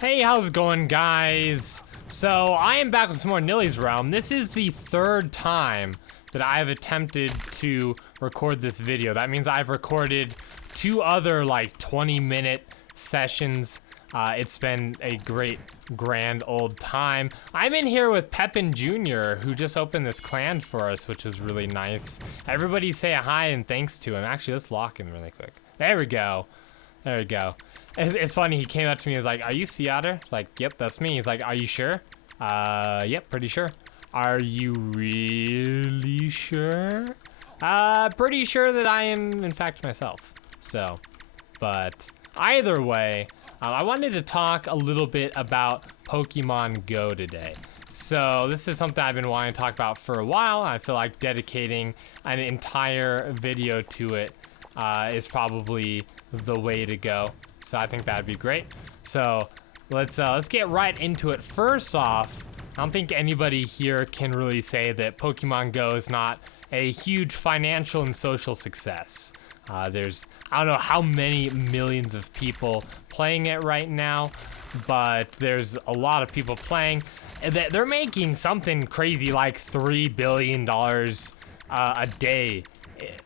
Hey, how's it going, guys? So, I am back with some more Nilly's Realm. This is the third time that I've attempted to record this video. That means I've recorded two other, like, 20-minute sessions. It's been a great, grand old time. I'm in here with Pepin Jr., who just opened this clan for us, which was really nice. Everybody say a hi and thanks to him. Actually, let's lock him really quick. There we go. There we go. It's funny, he came up to me, he was like, "Are you SeaOtter?" Like, "Yep, that's me." He's like, "Are you sure?" Yep, pretty sure." "Are you really sure?" Pretty sure that I am, in fact, myself. So, but either way, I wanted to talk a little bit about Pokemon Go today. So this is something I've been wanting to talk about for a while. I feel like dedicating an entire video to it is probably the way to go. So I think that'd be great. So let's get right into it. First off, I don't think anybody here can really say that Pokemon Go is not a huge financial and social success. There's, I don't know how many millions of people playing it right now, but there's a lot of people playing. They're making something crazy like $3 billion a day.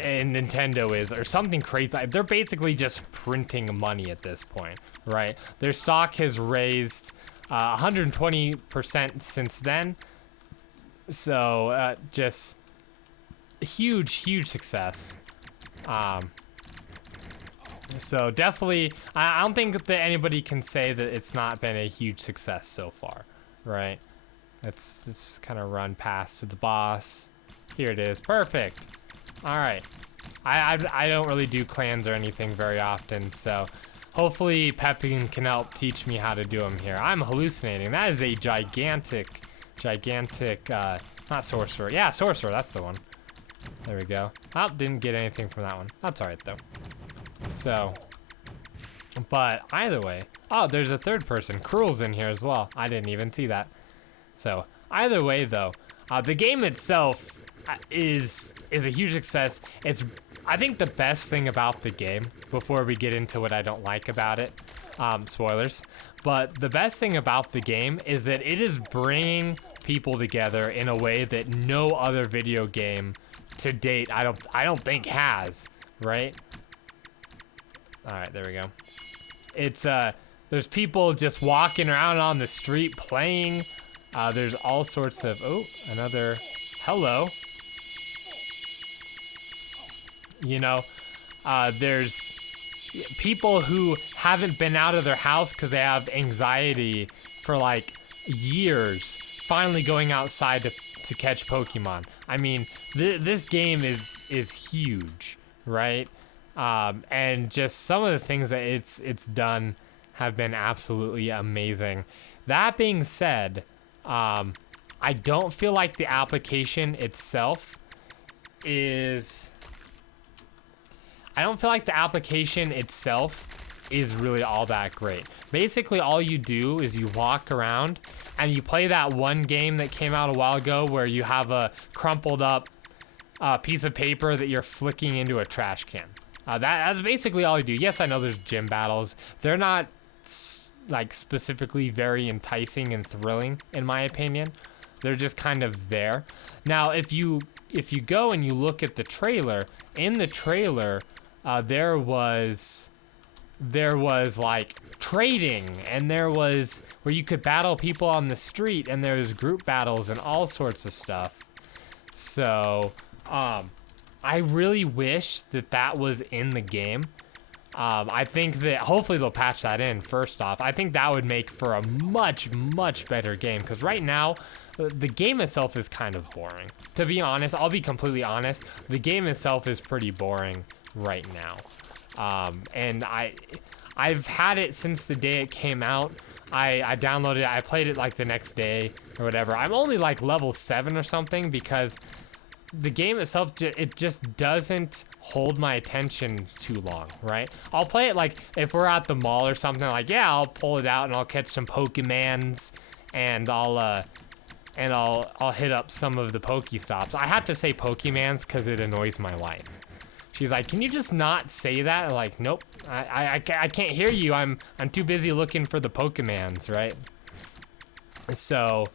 And Nintendo is, or something crazy. They're basically just printing money at this point, right? Their stock has raised 120% since then. So just huge success. So definitely, I don't think that anybody can say that it's not been a huge success so far, right? Let's just kind of run past to the boss. Here it is, perfect. All right, I don't really do clans or anything very often, so hopefully Pepin can help teach me how to do them here. I'm hallucinating. That is a gigantic, not sorcerer. Yeah, sorcerer, that's the one. There we go. Oh, didn't get anything from that one. That's all right, though. So, but either way, oh, there's a third person. Cruel's in here as well. I didn't even see that. So, either way, though, the game itself is a huge success. It's, I think, the best thing about the game, before we get into what I don't like about it, spoilers, but the best thing about the game is that it is bringing people together in a way that no other video game to date, I don't think has, right? All right, there we go. It's there's people just walking around on the street playing. There's all sorts of, oh, another hello. You know, there's people who haven't been out of their house because they have anxiety for like years, finally going outside to catch Pokemon. I mean, this game is huge, right? And just some of the things that it's done have been absolutely amazing. That being said, I don't feel like the application itself is... I don't feel like the application itself is really all that great. Basically, all you do is you walk around and you play that one game that came out a while ago where you have a crumpled up piece of paper that you're flicking into a trash can. That's basically all you do. Yes, I know there's gym battles. They're not like specifically very enticing and thrilling, in my opinion. They're just kind of there. Now, if you go and you look at the trailer, in the trailer, there was like trading, and there was where you could battle people on the street, and there was group battles and all sorts of stuff. So, I really wish that was in the game. I think that hopefully they'll patch that in first off. I think that would make for a much better game, because right now, the game itself is kind of boring. To be honest, I'll be completely honest, the game itself is pretty boring right now. And I've had it since the day it came out. I downloaded it, I played it like the next day or whatever. I'm only like level 7 or something because the game itself, it just doesn't hold my attention too long, right? I'll play it like if we're at the mall or something, like, yeah, I'll pull it out and I'll catch some Pokemans and I'll hit up some of the Pokestops. I have to say Pokemans because it annoys my wife. She's like, can you just not say that? I'm like, nope, I can't hear you. I'm too busy looking for the Pokemans, right? So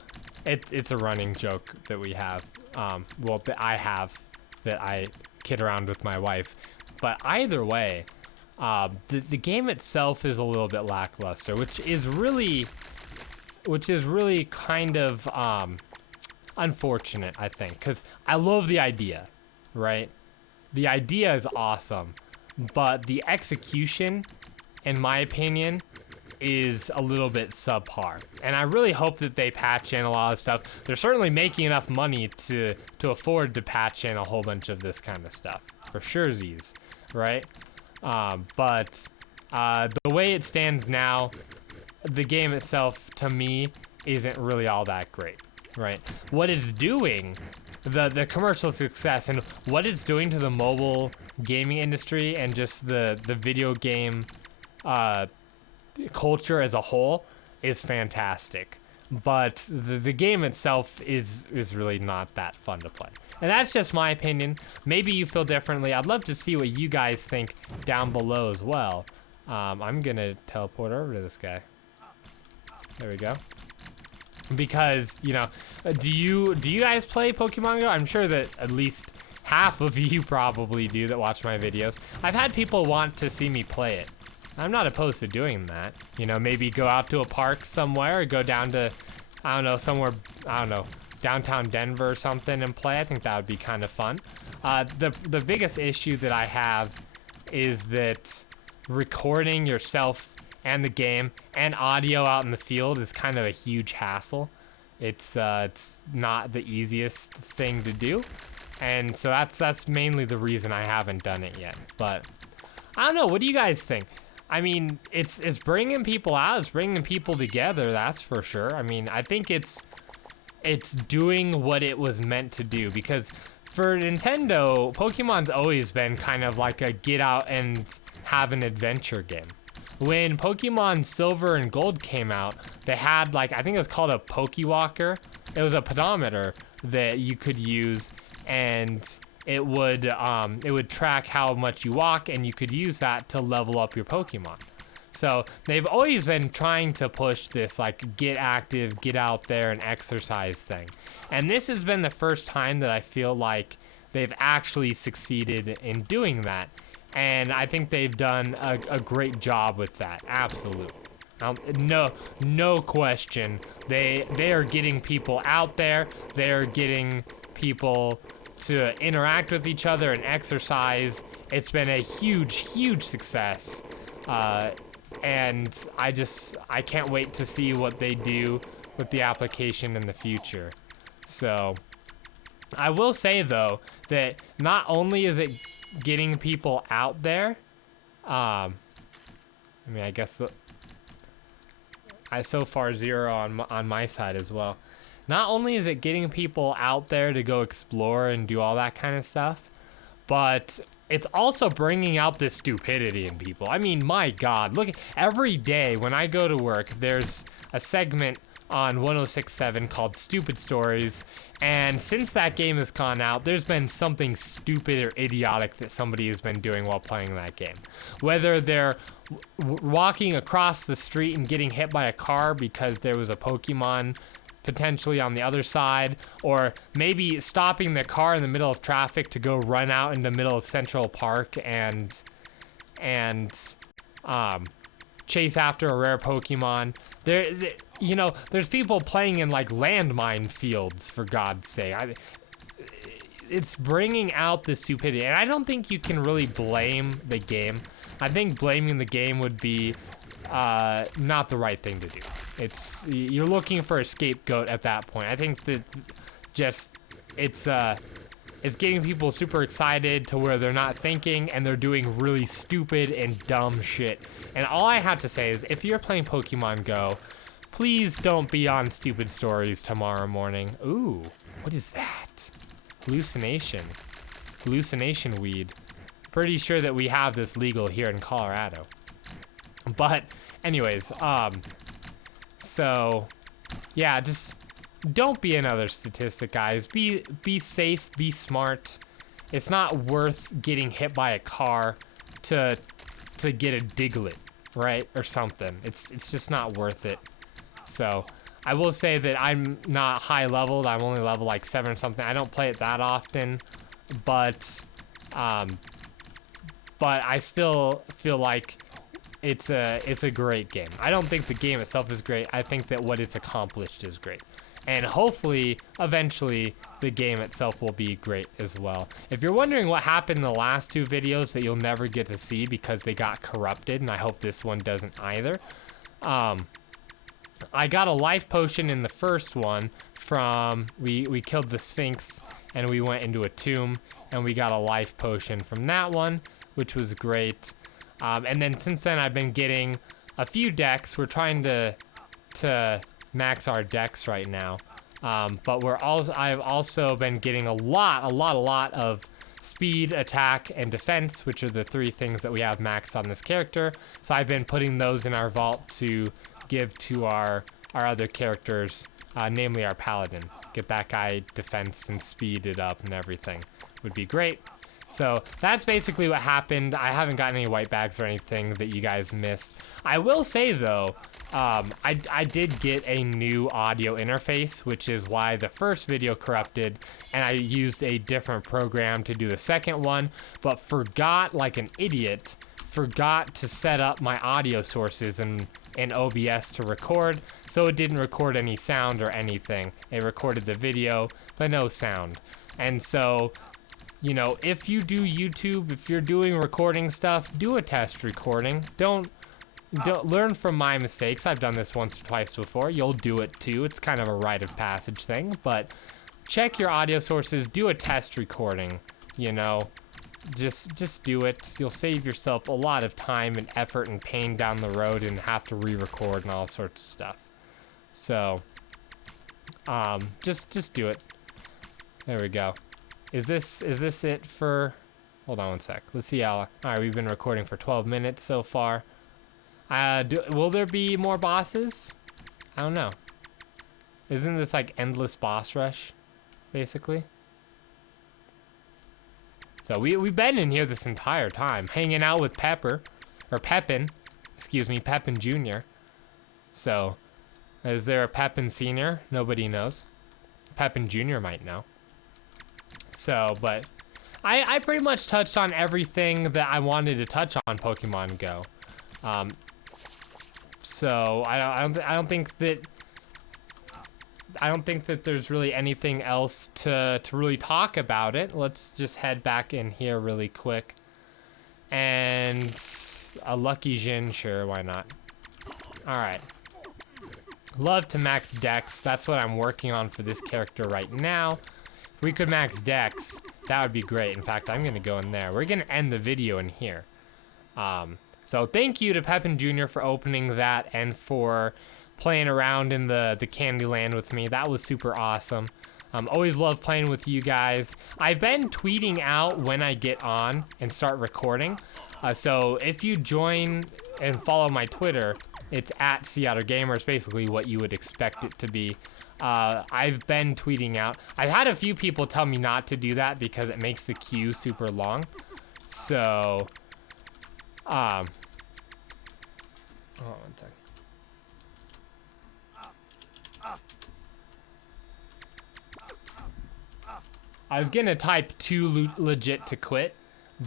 it's a running joke that we have. Well, that I have, that I kid around with my wife. But either way, the game itself is a little bit lackluster, which is really kind of unfortunate, I think, because I love the idea, right? The idea is awesome, but the execution, in my opinion, is a little bit subpar. And I really hope that they patch in a lot of stuff. They're certainly making enough money to afford to patch in a whole bunch of this kind of stuff, for surezies, right? But the way it stands now, the game itself, to me, isn't really all that great, right? What it's doing, the commercial success, and what it's doing to the mobile gaming industry and just the video game culture as a whole is fantastic. But the game itself is really not that fun to play. And that's just my opinion. Maybe you feel differently. I'd love to see what you guys think down below as well. I'm gonna teleport over to this guy. There we go. Because, you know, do you guys play Pokemon Go? I'm sure that at least half of you probably do that watch my videos. I've had people want to see me play it. I'm not opposed to doing that. You know, maybe go out to a park somewhere, or go down to, I don't know, somewhere, I don't know, downtown Denver or something and play. I think that would be kind of fun. The biggest issue that I have is that recording yourself and the game and audio out in the field is kind of a huge hassle. It's not the easiest thing to do, and so that's mainly the reason I haven't done it yet. But I don't know. What do you guys think? I mean, it's bringing people out. It's bringing people together. That's for sure. I mean, I think it's doing what it was meant to do, because for Nintendo, Pokemon's always been kind of like a get out and have an adventure game. When Pokemon Silver and Gold came out, they had, like, I think it was called a Pokewalker. It was a pedometer that you could use, and it would track how much you walk, and you could use that to level up your Pokemon. So they've always been trying to push this, like, get active, get out there and exercise thing. And this has been the first time that I feel like they've actually succeeded in doing that. And I think they've done a great job with that. Absolutely. No question. They are getting people out there. They are getting people to interact with each other and exercise. It's been a huge success. And I can't wait to see what they do with the application in the future. So I will say, though, that not only is it getting people out there, I mean, I guess I so far 0 on my side as well. Not only is it getting people out there to go explore and do all that kind of stuff, but it's also bringing out this stupidity in people. I mean, my God, look, every day when I go to work, there's a segment on 106.7 called Stupid Stories, and since that game has gone out, there's been something stupid or idiotic that somebody has been doing while playing that game. Whether they're walking across the street and getting hit by a car because there was a Pokemon potentially on the other side, or maybe stopping the car in the middle of traffic to go run out in the middle of Central Park and chase after a rare Pokemon. You know, there's people playing in, like, landmine fields, for God's sake. It's bringing out the stupidity, and I don't think you can really blame the game. I think blaming the game would be not the right thing to do. You're looking for a scapegoat at that point. I think that it's getting people super excited to where they're not thinking and they're doing really stupid and dumb shit. And all I have to say is, if you're playing Pokemon Go, please don't be on Stupid Stories tomorrow morning. Ooh, what is that? Hallucination weed. Pretty sure that we have this legal here in Colorado. But anyways, so yeah, just don't be another statistic, guys. Be safe, be smart, it's not worth getting hit by a car to get a Diglett, right? Or something. It's just not worth it. So I will say that I'm not high leveled. I'm only level like 7 or something. I don't play it that often, but I still feel like it's a great game. I don't think the game itself is great. I think that what it's accomplished is great. And hopefully, eventually, the game itself will be great as well. If you're wondering what happened in the last 2 videos that you'll never get to see because they got corrupted, and I hope this one doesn't either, I got a life potion in the first one from, we killed the Sphinx, and we went into a tomb, and we got a life potion from that one, which was great. And then since then, I've been getting a few decks. We're trying to max our decks right now, but I've also been getting a lot of speed, attack, and defense, which are the 3 things that we have maxed on this character. So I've been putting those in our vault to give to our other characters, namely our paladin. Get that guy defense and speeded up and everything would be great. So that's basically what happened. I haven't gotten any white bags or anything that you guys missed. I will say though, I did get a new audio interface, which is why the first video corrupted, and I used a different program to do the second one, but forgot, like an idiot, to set up my audio sources in OBS to record, so it didn't record any sound or anything. It recorded the video, but no sound. And so, you know, if you do YouTube, if you're doing recording stuff, do a test recording. Don't learn from my mistakes. I've done this once or twice before. You'll do it too. It's kind of a rite of passage thing, but check your audio sources, do a test recording, you know. Just do it. You'll save yourself a lot of time and effort and pain down the road and have to re-record and all sorts of stuff. So, just do it. There we go. Is this it for, hold on one sec. Let's see how, all right, we've been recording for 12 minutes so far. Will there be more bosses? I don't know. Isn't this like endless boss rush, basically? So we've been in here this entire time, hanging out with Pepin Jr. So, is there a Pepin Sr.? Nobody knows. Pepin Jr. might know. So, but I pretty much touched on everything that I wanted to touch on Pokemon Go. So I don't think that there's really anything else to really talk about it. Let's just head back in here really quick. And a Lucky Jin, sure, why not? All right. Love to max dex. That's what I'm working on for this character right now. If we could max dex, that would be great. In fact, I'm gonna go in there. We're gonna end the video in here. So thank you to Pepin Jr. for opening that and for playing around in the Candyland with me. That was super awesome. Always love playing with you guys. I've been tweeting out when I get on and start recording. So if you join and follow my Twitter, it's at SeaOtterGamer. It's basically what you would expect it to be. I've been tweeting out. I've had a few people tell me not to do that because it makes the queue super long. So, hold on one second. I was gonna type too legit to quit,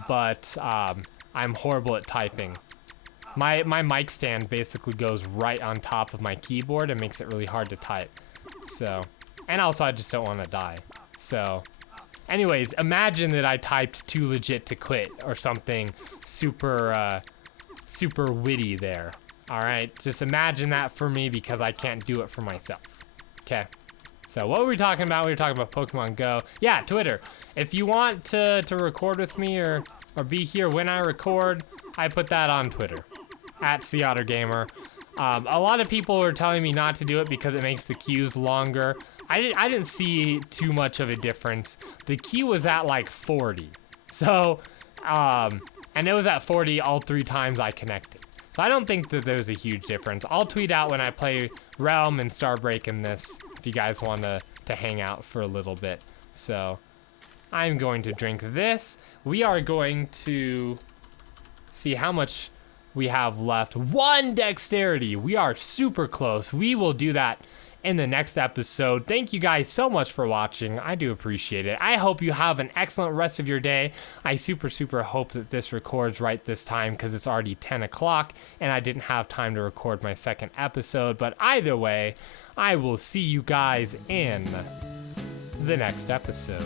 but I'm horrible at typing. My mic stand basically goes right on top of my keyboard and makes it really hard to type. So, and also I just don't want to die. So, anyways, imagine that I typed too legit to quit or something super super witty there. All right, just imagine that for me because I can't do it for myself. Okay. So what were we talking about? We were talking about Pokemon Go. Yeah, Twitter. If you want to record with me or be here when I record, I put that on Twitter, at SeaOtterGamer. A lot of people were telling me not to do it because it makes the queues longer. I didn't see too much of a difference. The queue was at like 40. So, and it was at 40 all 3 times I connected. So I don't think that there's a huge difference. I'll tweet out when I play Realm and Starbreak in this if you guys want to hang out for a little bit. So, I'm going to drink this. We are going to see how much we have left. 1 dexterity. We are super close. We will do that in the next episode. Thank you guys so much for watching. I do appreciate it. I hope you have an excellent rest of your day. I super hope that this records right this time because it's already 10 o'clock and I didn't have time to record my second episode. But either way, I will see you guys in the next episode.